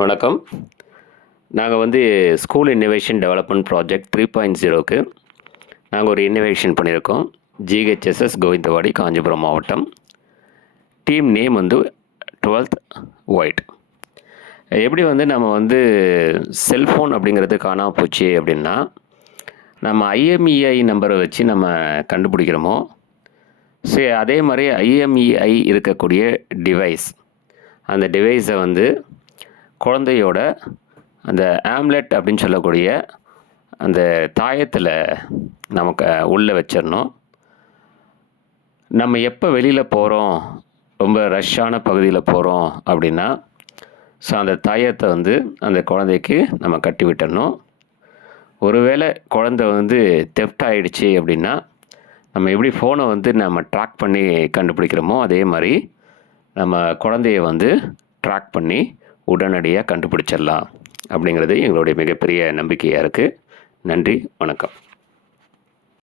வணக்கம். நாங்கள் school innovation development project 3.0க்கு நாங்கள் ஒரு இன்னோவேஷன் பண்ணியிருக்கோம். ஜிஹெச்எஸ்எஸ் கோவிந்தவாடி, காஞ்சிபுரம் மாவட்டம். Team name 12th white. எப்படி நம்ம செல்ஃபோன் அப்படிங்கிறது காணாமல் போச்சு அப்படின்னா, நம்ம ஐஎம்இஐ நம்பரை வச்சு நம்ம கண்டுபிடிக்கிறோமோ, அதே மாதிரி ஐஎம்இஐ இருக்கக்கூடிய டிவைஸ், அந்த டிவைஸை குழந்தையோட அந்த ஆம்லெட் அப்படின்னு சொல்லக்கூடிய அந்த தாயத்தில் நமக்கு உள்ளே வச்சிடணும். நம்ம எப்போ வெளியில் போகிறோம், ரொம்ப ரஷ்ஷான பகுதியில் போகிறோம் அப்படின்னா, அந்த தாயத்தை அந்த குழந்தைக்கு நம்ம கட்டி விட்டுடணும். ஒருவேளை குழந்தை தெஃப்ட் ஆகிடுச்சு அப்படின்னா, நம்ம எப்படி ஃபோனை நம்ம ட்ராக் பண்ணி கண்டுபிடிக்கிறோமோ, அதே மாதிரி நம்ம குழந்தைய ட்ராக் பண்ணி உடனடியாக கண்டுபிடிச்சிடலாம் அப்படிங்கிறது எங்களுடைய மிகப்பெரிய நம்பிக்கையாக இருக்குது. நன்றி, வணக்கம்.